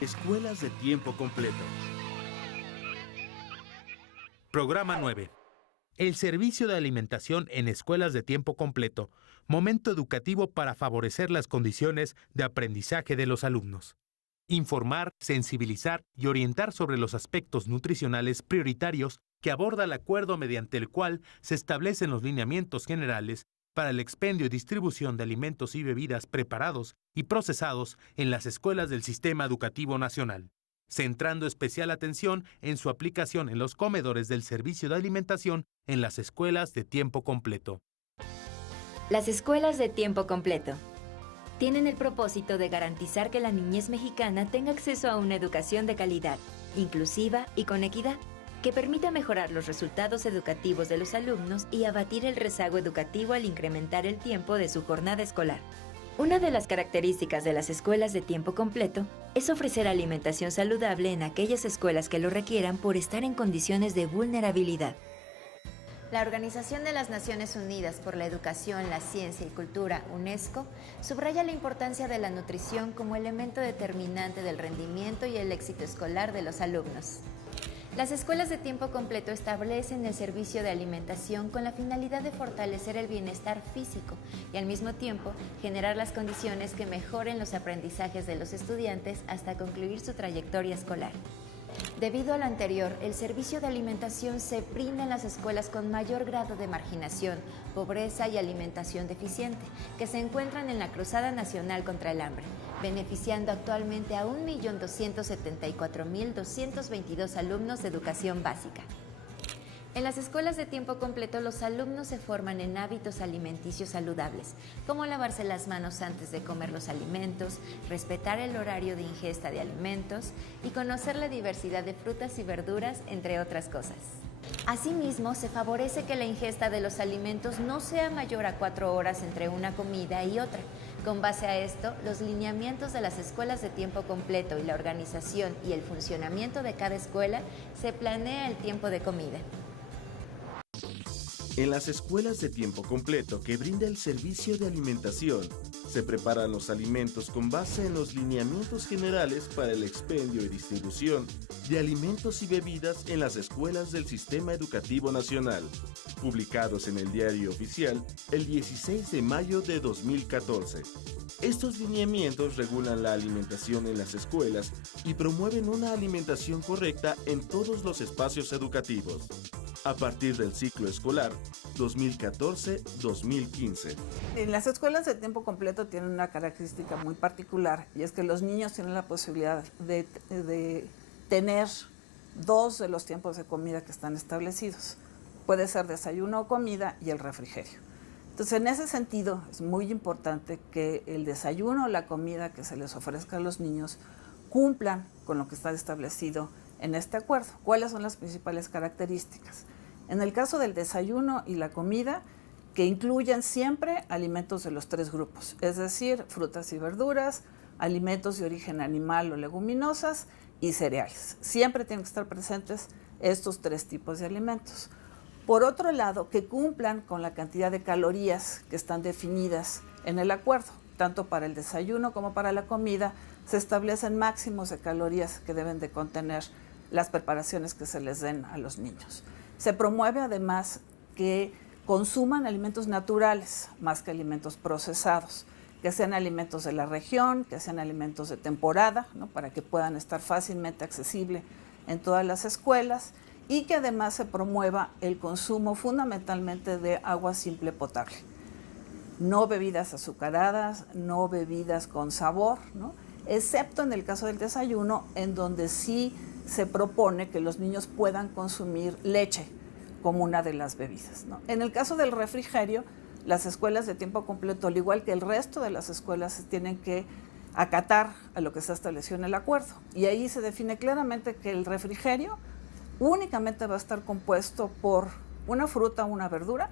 Escuelas de tiempo completo. Programa 9. El servicio de alimentación en escuelas de tiempo completo. Momento educativo para favorecer las condiciones de aprendizaje de los alumnos. Informar, sensibilizar y orientar sobre los aspectos nutricionales prioritarios que aborda el acuerdo mediante el cual se establecen los lineamientos generales para el expendio y distribución de alimentos y bebidas preparados y procesados en las escuelas del Sistema Educativo Nacional, centrando especial atención en su aplicación en los comedores del servicio de alimentación en las escuelas de tiempo completo. Las escuelas de tiempo completo tienen el propósito de garantizar que la niñez mexicana tenga acceso a una educación de calidad, inclusiva y con equidad, que permita mejorar los resultados educativos de los alumnos y abatir el rezago educativo al incrementar el tiempo de su jornada escolar. Una de las características de las escuelas de tiempo completo es ofrecer alimentación saludable en aquellas escuelas que lo requieran por estar en condiciones de vulnerabilidad. La Organización de las Naciones Unidas por la Educación, la Ciencia y Cultura, UNESCO, subraya la importancia de la nutrición como elemento determinante del rendimiento y el éxito escolar de los alumnos. Las escuelas de tiempo completo establecen el servicio de alimentación con la finalidad de fortalecer el bienestar físico y al mismo tiempo generar las condiciones que mejoren los aprendizajes de los estudiantes hasta concluir su trayectoria escolar. Debido a lo anterior, el servicio de alimentación se brinda en las escuelas con mayor grado de marginación, pobreza y alimentación deficiente, que se encuentran en la Cruzada Nacional contra el Hambre, beneficiando actualmente a 1.274.222 alumnos de educación básica. En las escuelas de tiempo completo, los alumnos se forman en hábitos alimenticios saludables, como lavarse las manos antes de comer los alimentos, respetar el horario de ingesta de alimentos y conocer la diversidad de frutas y verduras, entre otras cosas. Asimismo, se favorece que la ingesta de los alimentos no sea mayor a 4 horas entre una comida y otra. Con base a esto, los lineamientos de las escuelas de tiempo completo y la organización y el funcionamiento de cada escuela se planea el tiempo de comida. En las escuelas de tiempo completo que brinda el servicio de alimentación, se preparan los alimentos con base en los lineamientos generales para el expendio y distribución de alimentos y bebidas en las escuelas del Sistema Educativo Nacional, publicados en el Diario Oficial el 16 de mayo de 2014. Estos lineamientos regulan la alimentación en las escuelas y promueven una alimentación correcta en todos los espacios educativos, a partir del ciclo escolar 2014-2015. En las escuelas de tiempo completo tienen una característica muy particular, y es que los niños tienen la posibilidad de tener 2 de los tiempos de comida que están establecidos. Puede ser desayuno o comida y el refrigerio. Entonces, en ese sentido, es muy importante que el desayuno o la comida que se les ofrezca a los niños cumplan con lo que está establecido en este acuerdo. ¿Cuáles son las principales características? En el caso del desayuno y la comida, que incluyan siempre alimentos de los 3 grupos, es decir, frutas y verduras, alimentos de origen animal o leguminosas y cereales. Siempre tienen que estar presentes estos 3 tipos de alimentos. Por otro lado, que cumplan con la cantidad de calorías que están definidas en el acuerdo. Tanto para el desayuno como para la comida se establecen máximos de calorías que deben de contener las preparaciones que se les den a los niños. Se promueve además que consuman alimentos naturales más que alimentos procesados, que sean alimentos de la región, que sean alimentos de temporada, ¿no?, para que puedan estar fácilmente accesibles en todas las escuelas, y que además se promueva el consumo fundamentalmente de agua simple potable. No bebidas azucaradas, no bebidas con sabor, ¿no?, excepto en el caso del desayuno, en donde sí se propone que los niños puedan consumir leche como una de las bebidas, ¿no? En el caso del refrigerio, las escuelas de tiempo completo, al igual que el resto de las escuelas, tienen que acatar a lo que se estableció en el acuerdo. Y ahí se define claramente que el refrigerio únicamente va a estar compuesto por una fruta o una verdura,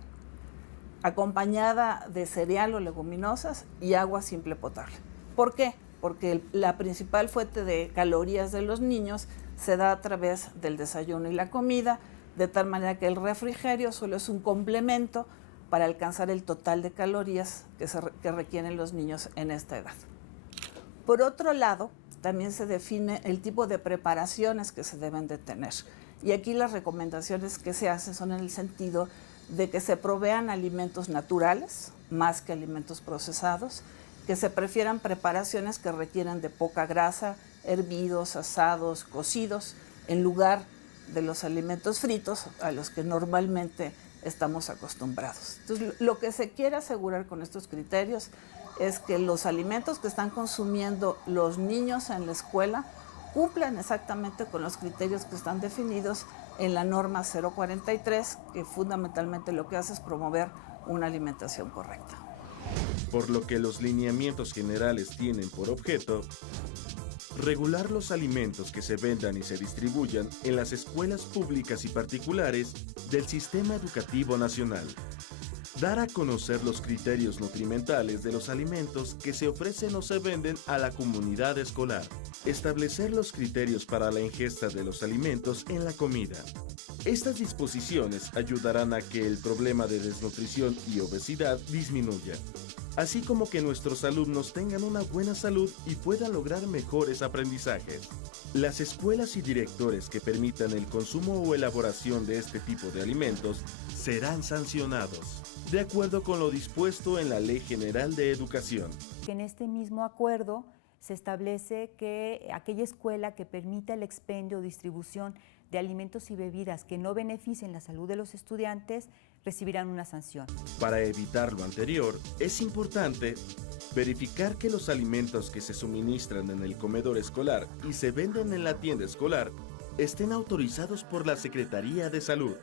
acompañada de cereal o leguminosas y agua simple potable. ¿Por qué? Porque la principal fuente de calorías de los niños se da a través del desayuno y la comida, de tal manera que el refrigerio solo es un complemento para alcanzar el total de calorías que requieren los niños en esta edad. Por otro lado, también se define el tipo de preparaciones que se deben de tener. Y aquí las recomendaciones que se hacen son en el sentido de que se provean alimentos naturales, más que alimentos procesados, que se prefieran preparaciones que requieren de poca grasa, hervidos, asados, cocidos, en lugar de los alimentos fritos a los que normalmente estamos acostumbrados. Entonces, lo que se quiere asegurar con estos criterios es que los alimentos que están consumiendo los niños en la escuela cumplan exactamente con los criterios que están definidos en la norma 043, que fundamentalmente lo que hace es promover una alimentación correcta. Por lo que los lineamientos generales tienen por objeto regular los alimentos que se vendan y se distribuyan en las escuelas públicas y particulares del Sistema Educativo Nacional. Dar a conocer los criterios nutrimentales de los alimentos que se ofrecen o se venden a la comunidad escolar. Establecer los criterios para la ingesta de los alimentos en la comida. Estas disposiciones ayudarán a que el problema de desnutrición y obesidad disminuya, así como que nuestros alumnos tengan una buena salud y puedan lograr mejores aprendizajes. Las escuelas y directores que permitan el consumo o elaboración de este tipo de alimentos serán sancionados, de acuerdo con lo dispuesto en la Ley General de Educación. En este mismo acuerdo se establece que aquella escuela que permita el expendio o distribución de alimentos y bebidas que no beneficien la salud de los estudiantes recibirán una sanción. Para evitar lo anterior, es importante verificar que los alimentos que se suministran en el comedor escolar y se venden en la tienda escolar estén autorizados por la Secretaría de Salud.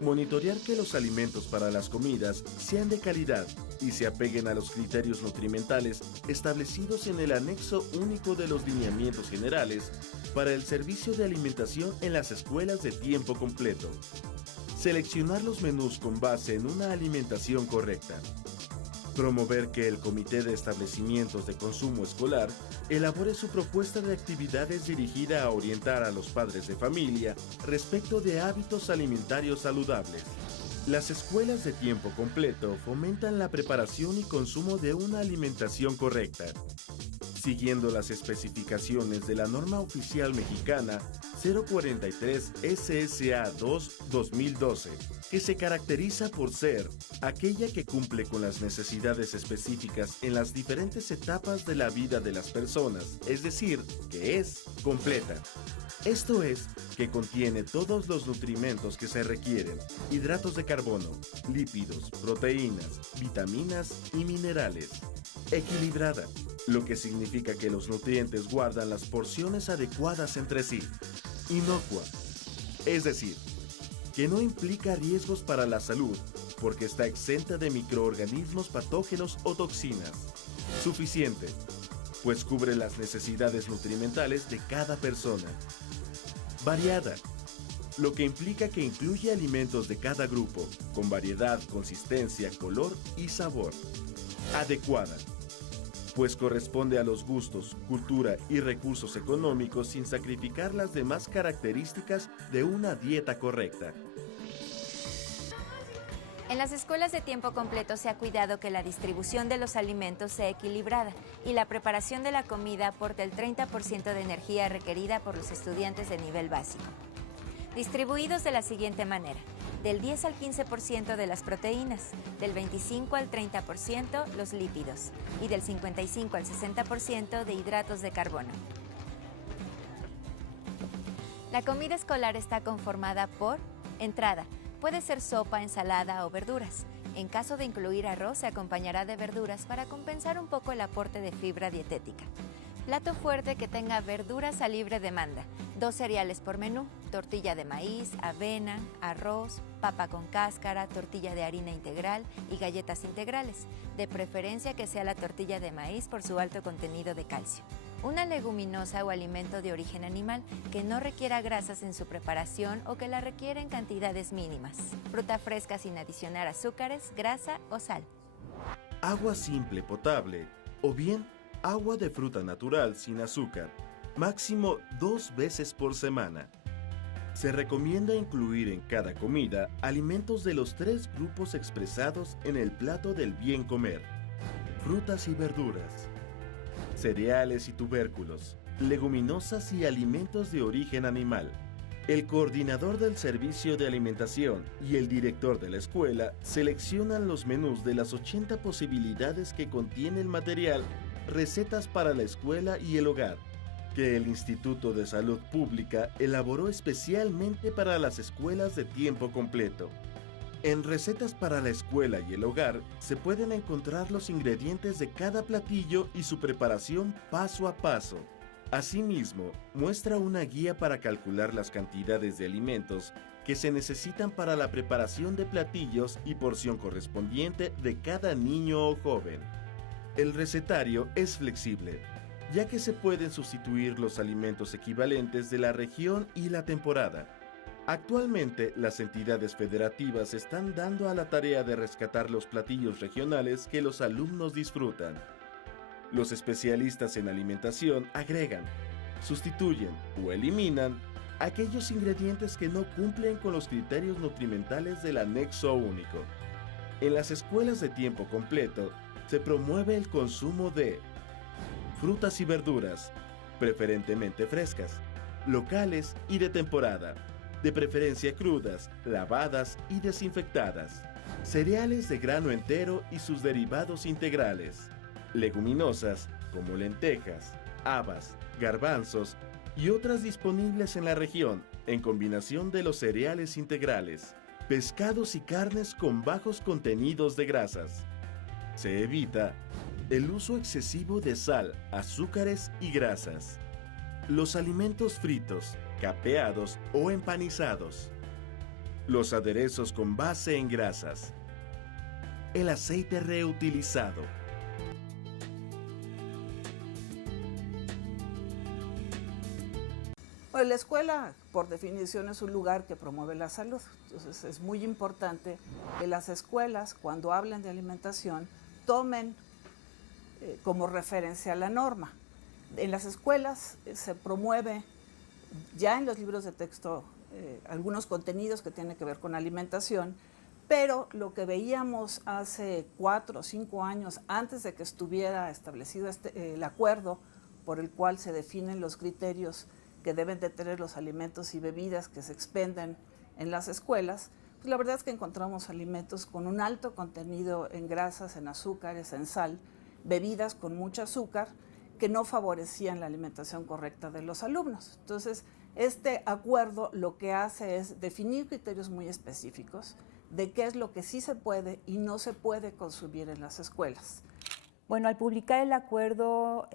Monitorear que los alimentos para las comidas sean de calidad y se apeguen a los criterios nutrimentales establecidos en el anexo único de los lineamientos generales para el servicio de alimentación en las escuelas de tiempo completo. Seleccionar los menús con base en una alimentación correcta. Promover que el Comité de Establecimientos de Consumo Escolar elabore su propuesta de actividades dirigida a orientar a los padres de familia respecto de hábitos alimentarios saludables. Las escuelas de tiempo completo fomentan la preparación y consumo de una alimentación correcta, siguiendo las especificaciones de la norma oficial mexicana 043 SSA 2-2012, que se caracteriza por ser aquella que cumple con las necesidades específicas en las diferentes etapas de la vida de las personas, es decir, que es completa. Esto es, que contiene todos los nutrimentos que se requieren, hidratos de carbono, lípidos, proteínas, vitaminas y minerales. Equilibrada, lo que significa que los nutrientes guardan las porciones adecuadas entre sí. Inocua, es decir, que no implica riesgos para la salud porque está exenta de microorganismos patógenos o toxinas. Suficiente, pues cubre las necesidades nutrimentales de cada persona. Variada, lo que implica que incluye alimentos de cada grupo, con variedad, consistencia, color y sabor. Adecuada, pues corresponde a los gustos, cultura y recursos económicos sin sacrificar las demás características de una dieta correcta. En las escuelas de tiempo completo se ha cuidado que la distribución de los alimentos sea equilibrada y la preparación de la comida aporte el 30% de energía requerida por los estudiantes de nivel básico. Distribuidos de la siguiente manera: del 10 al 15% de las proteínas, del 25 al 30% los lípidos y del 55 al 60% de hidratos de carbono. La comida escolar está conformada por entrada. Puede ser sopa, ensalada o verduras. En caso de incluir arroz, se acompañará de verduras para compensar un poco el aporte de fibra dietética. Plato fuerte que tenga verduras a libre demanda. 2 cereales por menú: tortilla de maíz, avena, arroz, papa con cáscara, tortilla de harina integral y galletas integrales. De preferencia que sea la tortilla de maíz por su alto contenido de calcio. Una leguminosa o alimento de origen animal que no requiera grasas en su preparación o que la requiera en cantidades mínimas. Fruta fresca sin adicionar azúcares, grasa o sal. Agua simple potable o bien agua de fruta natural sin azúcar, máximo 2 veces por semana. Se recomienda incluir en cada comida alimentos de los 3 grupos expresados en el plato del bien comer: frutas y verduras, cereales y tubérculos, leguminosas y alimentos de origen animal. El coordinador del servicio de alimentación y el director de la escuela seleccionan los menús de las 80 posibilidades que contiene el material Recetas para la Escuela y el Hogar, que el Instituto de Salud Pública elaboró especialmente para las escuelas de tiempo completo. En Recetas para la Escuela y el Hogar se pueden encontrar los ingredientes de cada platillo y su preparación paso a paso. Asimismo, muestra una guía para calcular las cantidades de alimentos que se necesitan para la preparación de platillos y porción correspondiente de cada niño o joven. El recetario es flexible, ya que se pueden sustituir los alimentos equivalentes de la región y la temporada. Actualmente, las entidades federativas están dando a la tarea de rescatar los platillos regionales que los alumnos disfrutan. Los especialistas en alimentación agregan, sustituyen o eliminan aquellos ingredientes que no cumplen con los criterios nutrimentales del anexo único. En las escuelas de tiempo completo se promueve el consumo de frutas y verduras, preferentemente frescas, locales y de temporada, de preferencia crudas, lavadas y desinfectadas, cereales de grano entero y sus derivados integrales, leguminosas como lentejas, habas, garbanzos y otras disponibles en la región en combinación de los cereales integrales, pescados y carnes con bajos contenidos de grasas. Se evita el uso excesivo de sal, azúcares y grasas. Los alimentos fritos, capeados o empanizados. Los aderezos con base en grasas. El aceite reutilizado. Pues la escuela, por definición, es un lugar que promueve la salud. Entonces es muy importante que las escuelas, cuando hablen de alimentación, tomen como referencia la norma. En las escuelas se promueve ya en los libros de texto algunos contenidos que tienen que ver con alimentación, pero lo que veíamos hace 4 o 5 años, antes de que estuviera establecido el acuerdo por el cual se definen los criterios que deben de tener los alimentos y bebidas que se expenden en las escuelas, pues la verdad es que encontramos alimentos con un alto contenido en grasas, en azúcares, en sal, bebidas con mucho azúcar que no favorecían la alimentación correcta de los alumnos. Entonces, este acuerdo lo que hace es definir criterios muy específicos de qué es lo que sí se puede y no se puede consumir en las escuelas. Bueno, al publicar el acuerdo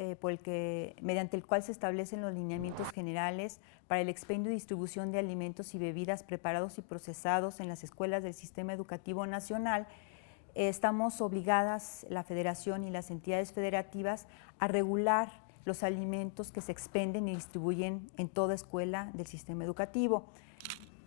mediante el cual se establecen los lineamientos generales para el expendio y distribución de alimentos y bebidas preparados y procesados en las escuelas del Sistema Educativo Nacional, estamos obligadas, la Federación y las entidades federativas, a regular los alimentos que se expenden y distribuyen en toda escuela del sistema educativo.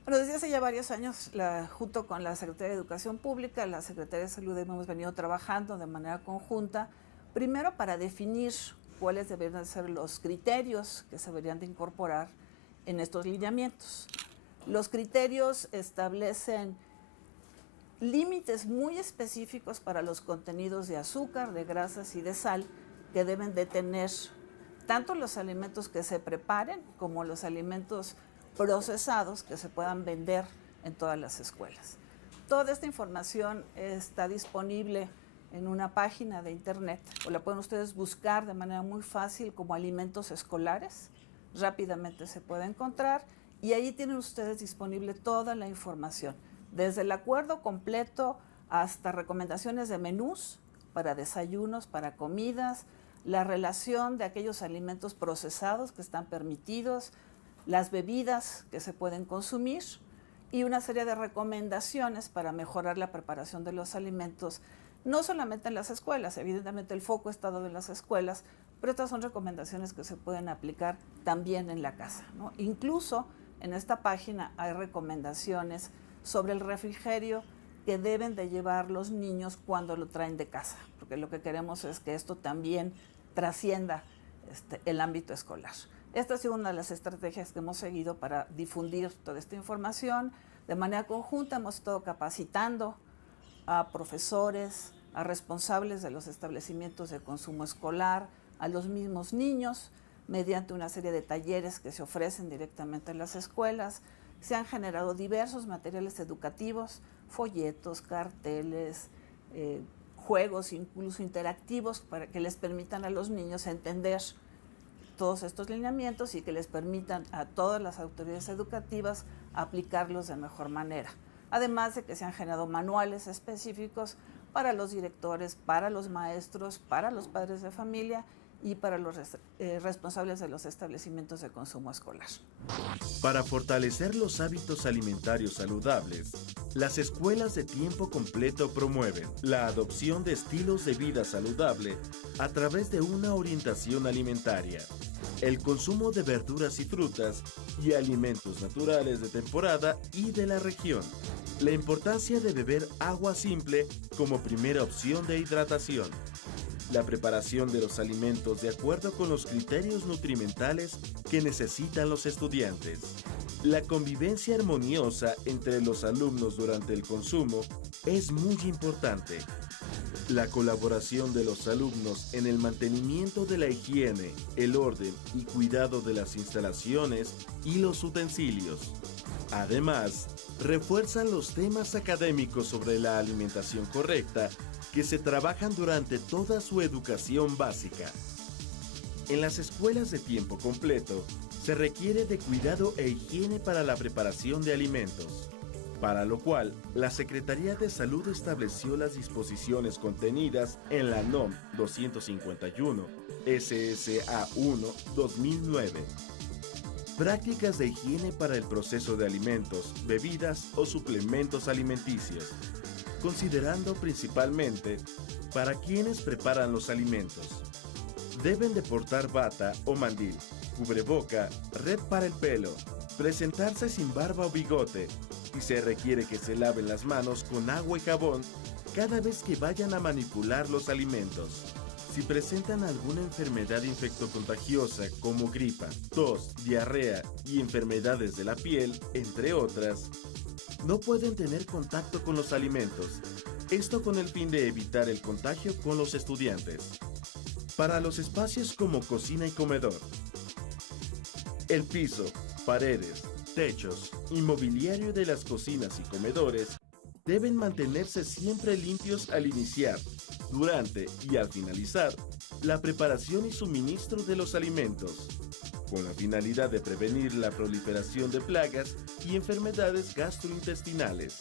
Bueno, desde hace ya varios años, junto con la Secretaría de Educación Pública, la Secretaría de Salud, hemos venido trabajando de manera conjunta, primero para definir cuáles deberían ser los criterios que se deberían de incorporar en estos lineamientos. Los criterios establecen límites muy específicos para los contenidos de azúcar, de grasas y de sal que deben de tener tanto los alimentos que se preparen como los alimentos procesados que se puedan vender en todas las escuelas. Toda esta información está disponible en una página de internet o la pueden ustedes buscar de manera muy fácil como alimentos escolares. Rápidamente se puede encontrar y ahí tienen ustedes disponible toda la información, desde el acuerdo completo hasta recomendaciones de menús para desayunos, para comidas, la relación de aquellos alimentos procesados que están permitidos, las bebidas que se pueden consumir y una serie de recomendaciones para mejorar la preparación de los alimentos, no solamente en las escuelas, evidentemente el foco está dado en las escuelas, pero estas son recomendaciones que se pueden aplicar también en la casa, ¿no? Incluso en esta página hay recomendaciones sobre el refrigerio que deben de llevar los niños cuando lo traen de casa, porque lo que queremos es que esto también trascienda el ámbito escolar. Esta ha sido una de las estrategias que hemos seguido para difundir toda esta información. De manera conjunta hemos estado capacitando a profesores, a responsables de los establecimientos de consumo escolar, a los mismos niños, mediante una serie de talleres que se ofrecen directamente en las escuelas. Se han generado diversos materiales educativos, folletos, carteles, juegos incluso interactivos para que les permitan a los niños entender todos estos lineamientos y que les permitan a todas las autoridades educativas aplicarlos de mejor manera. Además de que se han generado manuales específicos para los directores, para los maestros, para los padres de familia y para los responsables de los establecimientos de consumo escolar. Para fortalecer los hábitos alimentarios saludables, las escuelas de tiempo completo promueven la adopción de estilos de vida saludable a través de una orientación alimentaria, el consumo de verduras y frutas y alimentos naturales de temporada y de la región, la importancia de beber agua simple como primera opción de hidratación, la preparación de los alimentos de acuerdo con los criterios nutrimentales que necesitan los estudiantes, la convivencia armoniosa entre los alumnos durante el consumo es muy importante, la colaboración de los alumnos en el mantenimiento de la higiene, el orden y cuidado de las instalaciones y los utensilios. Además, refuerzan los temas académicos sobre la alimentación correcta que se trabajan durante toda su educación básica. En las escuelas de tiempo completo, se requiere de cuidado e higiene para la preparación de alimentos, para lo cual la Secretaría de Salud estableció las disposiciones contenidas en la NOM 251 SSA1 2009. Prácticas de higiene para el proceso de alimentos, bebidas o suplementos alimenticios, considerando principalmente para quienes preparan los alimentos. Deben de portar bata o mandil, cubreboca, red para el pelo, presentarse sin barba o bigote y se requiere que se laven las manos con agua y jabón cada vez que vayan a manipular los alimentos. Si presentan alguna enfermedad infectocontagiosa como gripa, tos, diarrea y enfermedades de la piel, entre otras, no pueden tener contacto con los alimentos, esto con el fin de evitar el contagio con los estudiantes. Para los espacios como cocina y comedor, el piso, paredes, techos y mobiliario de las cocinas y comedores deben mantenerse siempre limpios al iniciar, durante y al finalizar la preparación y suministro de los alimentos, con la finalidad de prevenir la proliferación de plagas y enfermedades gastrointestinales.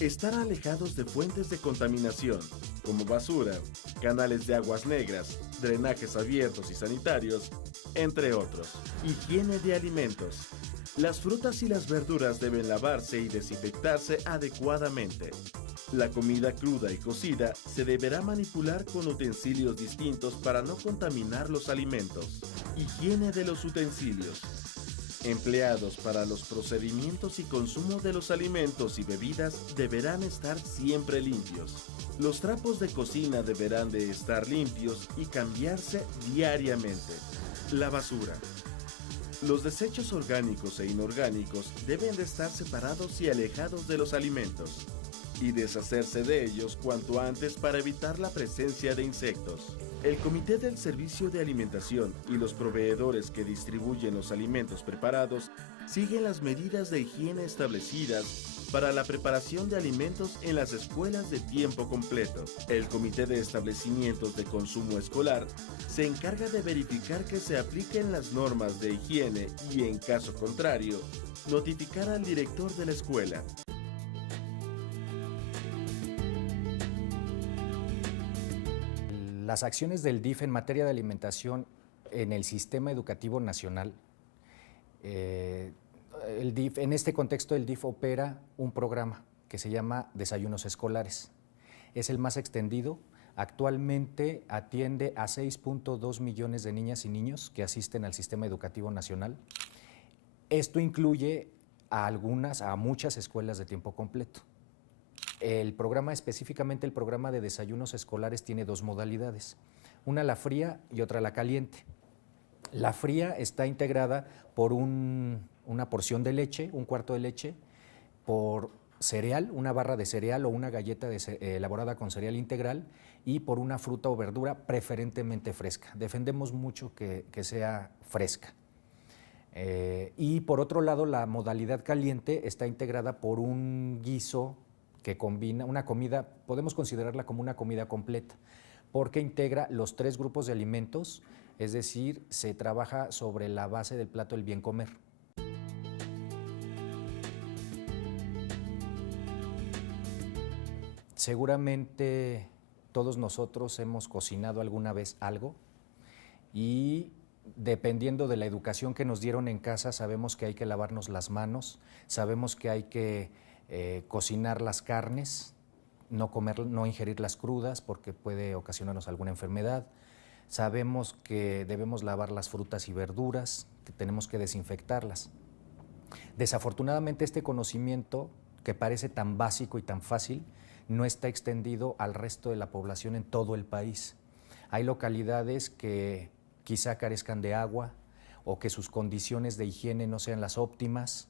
Estar alejados de fuentes de contaminación, como basura, canales de aguas negras, drenajes abiertos y sanitarios, entre otros. Higiene de alimentos. Las frutas y las verduras deben lavarse y desinfectarse adecuadamente. La comida cruda y cocida se deberá manipular con utensilios distintos para no contaminar los alimentos. Higiene de los utensilios. Empleados para los procedimientos y consumo de los alimentos y bebidas deberán estar siempre limpios. Los trapos de cocina deberán de estar limpios y cambiarse diariamente. La basura. Los desechos orgánicos e inorgánicos deben de estar separados y alejados de los alimentos y deshacerse de ellos cuanto antes para evitar la presencia de insectos. El Comité del Servicio de Alimentación y los proveedores que distribuyen los alimentos preparados siguen las medidas de higiene establecidas para la preparación de alimentos en las escuelas de tiempo completo. El Comité de Establecimientos de Consumo Escolar se encarga de verificar que se apliquen las normas de higiene y, en caso contrario, notificar al director de la escuela. Las acciones del DIF en materia de alimentación en el sistema educativo nacional, el DIF, en este contexto el DIF opera un programa que se llama Desayunos Escolares. Es el más extendido, actualmente atiende a 6.2 millones de niñas y niños que asisten al sistema educativo nacional. Esto incluye a muchas escuelas de tiempo completo. El programa, específicamente el programa de desayunos escolares, tiene dos modalidades, una la fría y otra la caliente. La fría está integrada por una porción de leche, un cuarto de leche, por cereal, una barra de cereal o una galleta elaborada con cereal integral y por una fruta o verdura preferentemente fresca. Defendemos mucho que sea fresca. Y por otro lado, la modalidad caliente está integrada por un guiso que combina una comida, podemos considerarla como una comida completa, porque integra los 3 grupos de alimentos, es decir, se trabaja sobre la base del plato del bien comer. Seguramente todos nosotros hemos cocinado alguna vez algo y dependiendo de la educación que nos dieron en casa, sabemos que hay que lavarnos las manos, sabemos que hay que cocinar las carnes, no ingerirlas crudas porque puede ocasionarnos alguna enfermedad. Sabemos que debemos lavar las frutas y verduras, que tenemos que desinfectarlas. Desafortunadamente este conocimiento, que parece tan básico y tan fácil, no está extendido al resto de la población en todo el país. Hay localidades que quizá carezcan de agua o que sus condiciones de higiene no sean las óptimas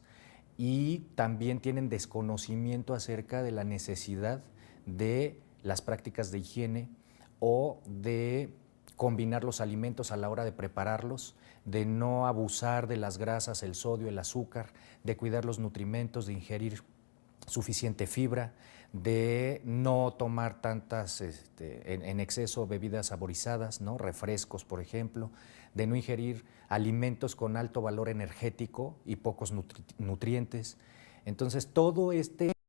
y también tienen desconocimiento acerca de la necesidad de las prácticas de higiene o de combinar los alimentos a la hora de prepararlos, de no abusar de las grasas, el sodio, el azúcar, de cuidar los nutrimentos, de ingerir suficiente fibra, de no tomar tantas en exceso bebidas saborizadas, ¿no? Refrescos, por ejemplo, de no ingerir alimentos con alto valor energético y pocos nutrientes. Entonces, todo este